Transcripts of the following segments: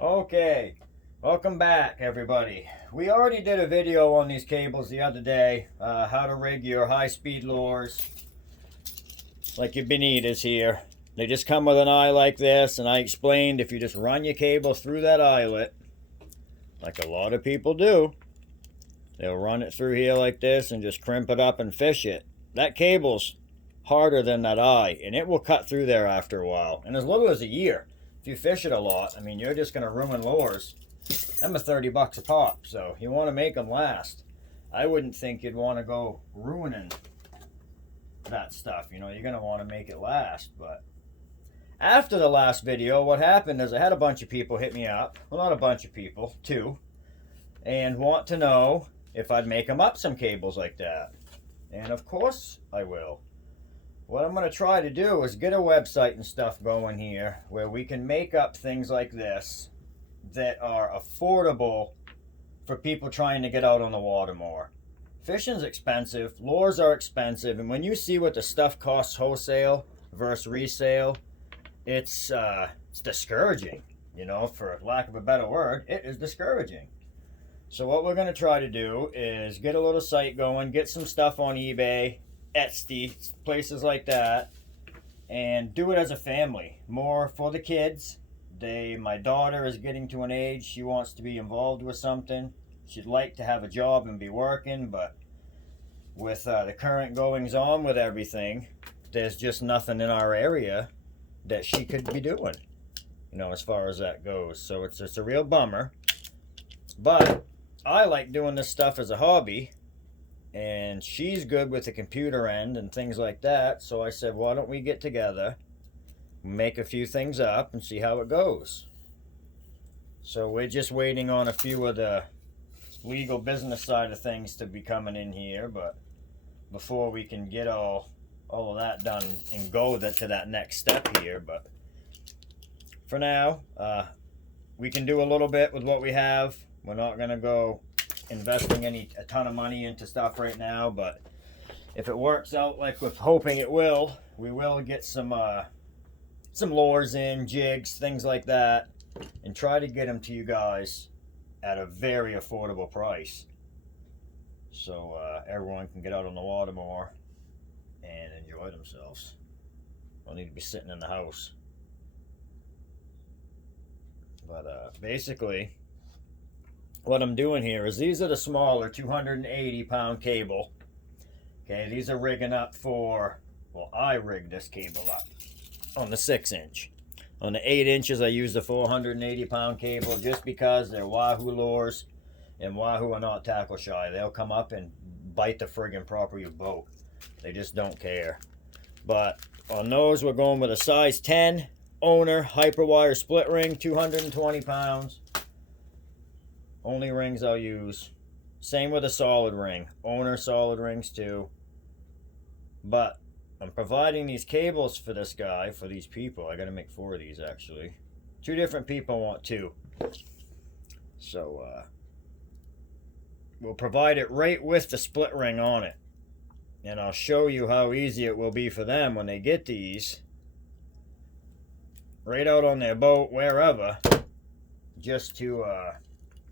Okay, welcome back everybody. We already did a video on these cables the other day, how to rig your high-speed lures like your Bonitas here. They just come with an eye like this, and I explained if you just run your cable through that eyelet, like a lot of people do, they'll run it through here like this and just crimp it up and fish it. That cable's harder than that eye, and it will cut through there after a while, and as little as a year. If you fish it a lot, I mean, you're just going to ruin lures. Them are 30 bucks a pop, so you want to make them last. I wouldn't think you'd want to go ruining that stuff. You know, you're going to want to make it last. But after the last video, what happened is I had a bunch of people hit me up. Well, not a bunch of people, two. And want to know if I'd make them up some cables like that. And of course I will. What I'm going to try to do is get a website and stuff going here where we can make up things like this that are affordable for people trying to get out on the water more. Fishing's expensive, lures are expensive, and when you see what the stuff costs wholesale versus resale, it's discouraging, you know, for lack of a better word. It is discouraging. So what we're going to try to do is get a little site going, get some stuff on eBay, Etsy, places like that, and do it as a family. More for the kids. My daughter is getting to an age she wants to be involved with something. She'd like to have a job and be working, but with the current goings on with everything, there's just nothing in our area that she could be doing, you know, as far as that goes. So it's a real bummer. But I like doing this stuff as a hobby, and she's good with the computer end and things like that. So I said, why don't we get together, make a few things up, and see how it goes. So we're just waiting on a few of the legal business side of things to be coming in here, but before we can get all of that done and go to that next step here. But for now, we can do a little bit with what we have. We're not going to go investing a ton of money into stuff right now, but if it works out like we're hoping it will, we will get some lures in, jigs, things like that, and try to get them to you guys at a very affordable price, so everyone can get out on the water more and enjoy themselves. Don't need to be sitting in the house. But basically, what I'm doing here is these are the smaller 280 pound cable. Okay, these are rigging up for, well, I rigged this cable up on the 6-inch. On the 8 inches, I used a 480 pound cable just because they're Wahoo lures, and Wahoo are not tackle shy. They'll come up and bite the friggin' property of boat. They just don't care. But on those, we're going with a size 10 owner hyperwire split ring, 220 pounds. Only rings I'll use. Same with a solid ring. Owner solid rings too. But I'm providing these cables for this guy, for these people. I gotta make 4 of these actually. 2 different people want 2. So we'll provide it right with the split ring on it. And I'll show you how easy it will be for them when they get these. Right out on their boat, wherever. Just to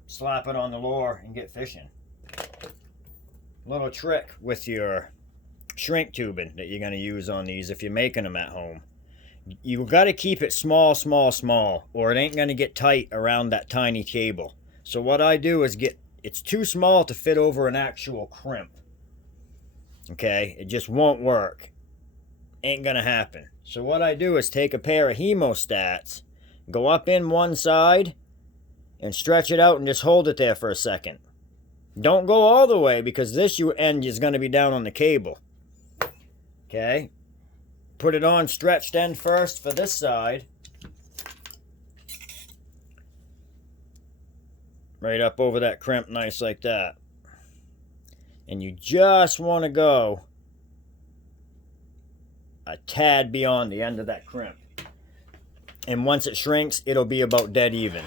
slap it on the lure and get fishing. Little trick with your shrink tubing that you're going to use on these if you're making them at home. You got to keep it small, small, small, or it ain't going to get tight around that tiny cable. So what I do is it's too small to fit over an actual crimp. Okay, it just won't work. Ain't going to happen. So what I do is take a pair of hemostats, go up in one side, and stretch it out and just hold it there for a second. Don't go all the way because this end is going to be down on the cable. Okay? Put it on stretched end first for this side. Right up over that crimp, nice like that. And you just want to go a tad beyond the end of that crimp. And once it shrinks, it'll be about dead even.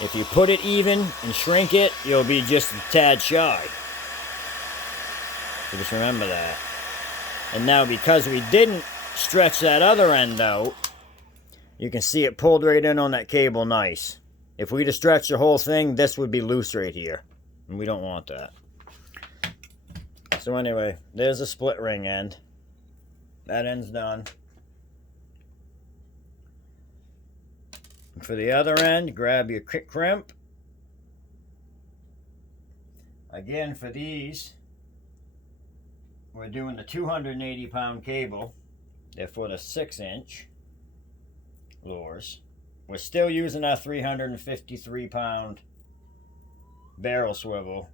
If you put it even and shrink it, you'll be just a tad shy. So just remember that. And now because we didn't stretch that other end out, You can see it pulled right in on that cable nice. If we'd have stretched the whole thing, this would be loose right here. And we don't want that. So anyway, there's a split ring end. That end's done. And for the other end, grab your quick crimp. Again, for these, we're doing the 280-pound cable. They're for the 6-inch lures. We're still using our 353-pound barrel swivel.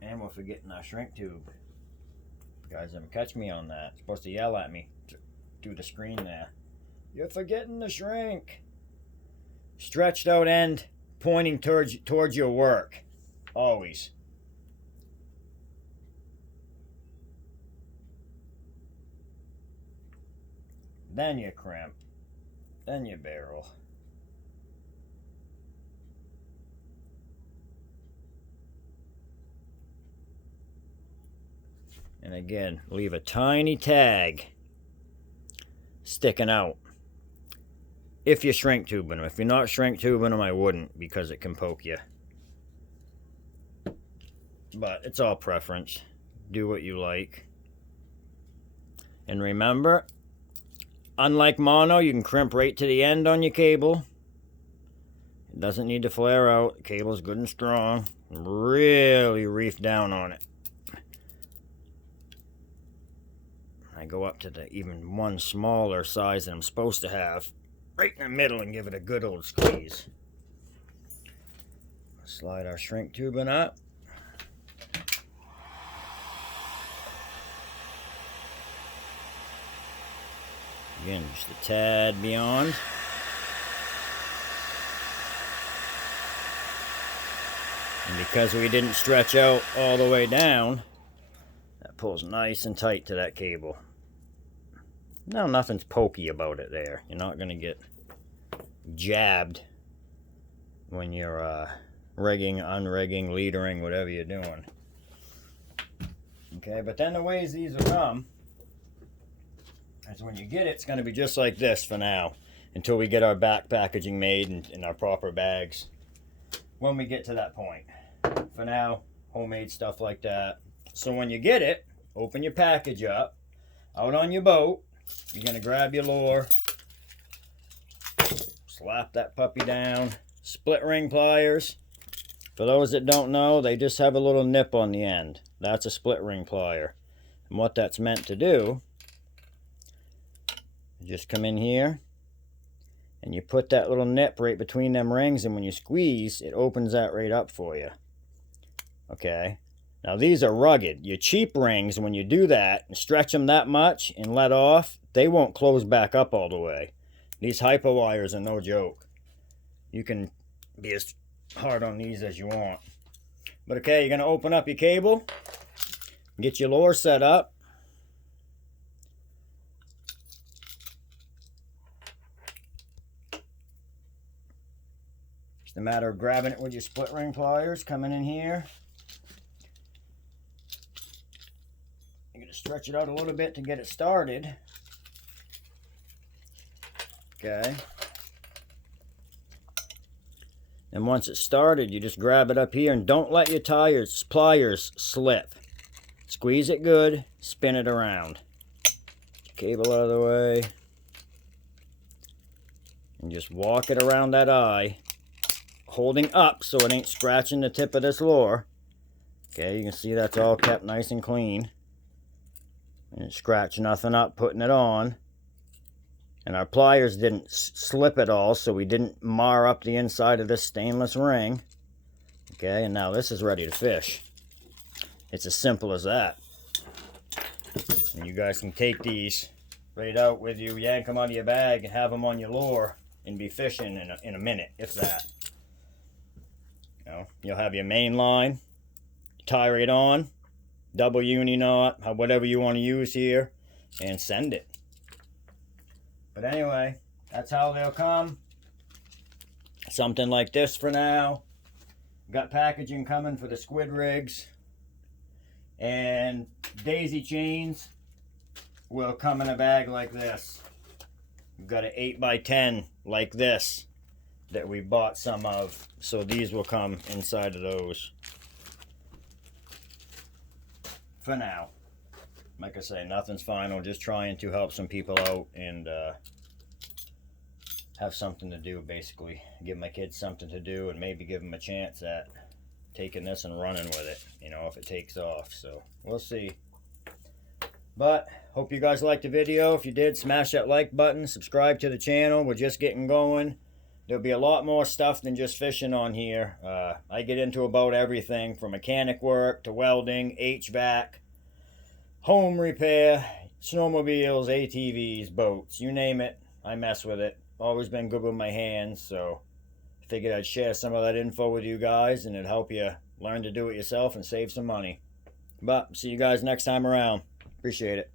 And we're forgetting our shrink tube. You guys haven't catch me on that. You're supposed to yell at me through the screen there. You're forgetting the shrink. Stretched out end pointing towards your work. Always. Then your crimp. Then your barrel. And again, leave a tiny tag sticking out. If you're shrink tubing them. If you're not shrink tubing them, I wouldn't, because it can poke you. But it's all preference. Do what you like. And remember, unlike mono, you can crimp right to the end on your cable. It doesn't need to flare out. The cable's good and strong. Really reef down on it. I go up to the even one smaller size that I'm supposed to have, right in the middle, and give it a good old squeeze. Slide our shrink tubing up. Again, just a tad beyond. And because we didn't stretch out all the way down, that pulls nice and tight to that cable. No, nothing's pokey about it there. You're not going to get jabbed when you're rigging, unrigging, leadering, whatever you're doing. Okay, but then the ways these will come is when you get it, it's going to be just like this for now, until we get our back packaging made and in our proper bags when we get to that point. For now, homemade stuff like that. So when you get it, open your package up, out on your boat. You're going to grab your lure, slap that puppy down, split ring pliers. For those that don't know, they just have a little nip on the end. That's a split ring plier. And what that's meant to do, you just come in here and you put that little nip right between them rings, and when you squeeze, it opens that right up for you. Okay. Now these are rugged. Your cheap rings, when you do that and stretch them that much and let off, they won't close back up all the way. These hyper wires are no joke. You can be as hard on these as you want. But okay, you're going to open up your cable, get your lure set up. It's a matter of grabbing it with your split ring pliers, coming in here. Stretch it out a little bit to get it started. Okay. And once it's started, you just grab it up here and don't let your pliers slip. Squeeze it good, spin it around. Cable out of the way. And just walk it around that eye, holding up so it ain't scratching the tip of this lure. Okay, you can see that's all kept nice and clean. And scratch nothing up putting it on. And our pliers didn't slip at all, so we didn't mar up the inside of this stainless ring. Okay, and now this is ready to fish. It's as simple as that. And you guys can take these right out with you, yank them out of your bag, and have them on your lure, and be fishing in a minute, if that. You know, you'll have your main line, tie right on, double uni knot, whatever you want to use here, and send it. But anyway, that's how they'll come. Something like this for now. Got packaging coming for the squid rigs. And daisy chains will come in a bag like this. got an 8x10 like this that we bought some of, so these will come inside of those for now. Like I say, nothing's final, just trying to help some people out and have something to do, basically. Give my kids something to do and maybe give them a chance at taking this and running with it, you know, if it takes off. So we'll see. But hope you guys liked the video. If you did, smash that like button, subscribe to the channel. We're just getting going. There'll be a lot more stuff than just fishing on here. I get into about everything from mechanic work to welding, HVAC, home repair, snowmobiles, ATVs, boats, you name it. I mess with it. Always been good with my hands, so I figured I'd share some of that info with you guys, and it'd help you learn to do it yourself and save some money. But see you guys next time around. Appreciate it.